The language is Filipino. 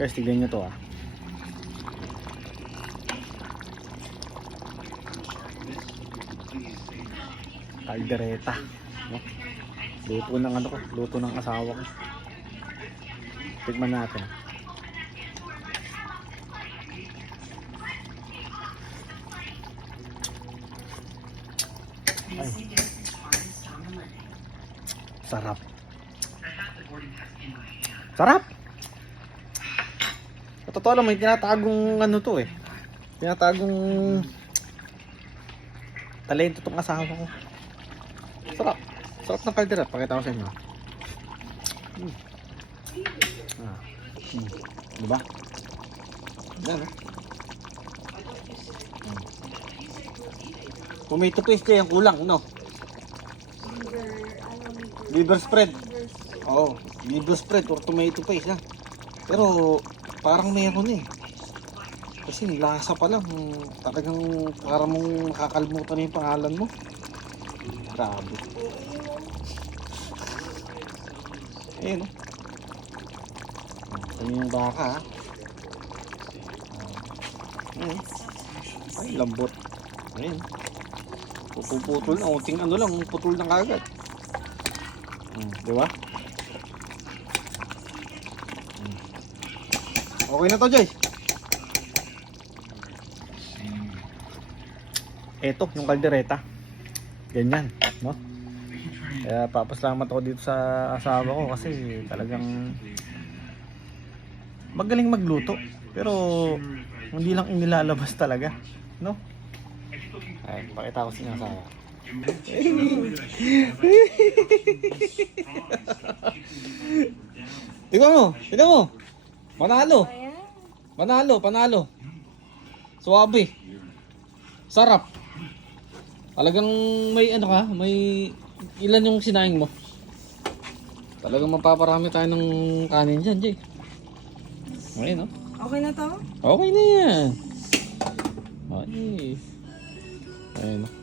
Guys, tignan nyo to ah. Caldereta, no? Luto ng ano ko, luto ng asawa ko. Tignan natin. Ay. Sarap. Sarap. Sa totoo lang, may tinatagong ano to eh. Tinatagong talento tong asawa ko. Sarap. Sarap ng kaldera. Pakita ko sa inyo. Diba? Yan eh. Tomato paste yung kulang, no? Liver spread. Oo, liver spread or tomato paste, ha? Pero parang mayroon eh. Kasi lasa pa lang, talagang parang mong nakakalimutan na yung pangalan mo. Grabe. Ayun, oh. Ayun yung baka, ha? Ay, lambot. Ayun. Puputol na, unting ano lang, putol na kagad. Diba? Okay na to, Joy. Eto, yung kaldereta. Ganyan, no? Kaya papasalamat ako dito sa asawa ko kasi talagang magaling magluto. Pero hindi lang inilalabas talaga, no? Ay, pakita ko sa inyo asawa. Tingnan mo, tingnan mo. Panalo. Panalo, panalo. Suwabe. Sarap. Talagang may ano ka, may ilan yung sinaing mo. Talagang mapaparami tayo ng kanin dyan, Jay. Okay, no? Okay na to? Okay na yan. Okay. Ayun, no?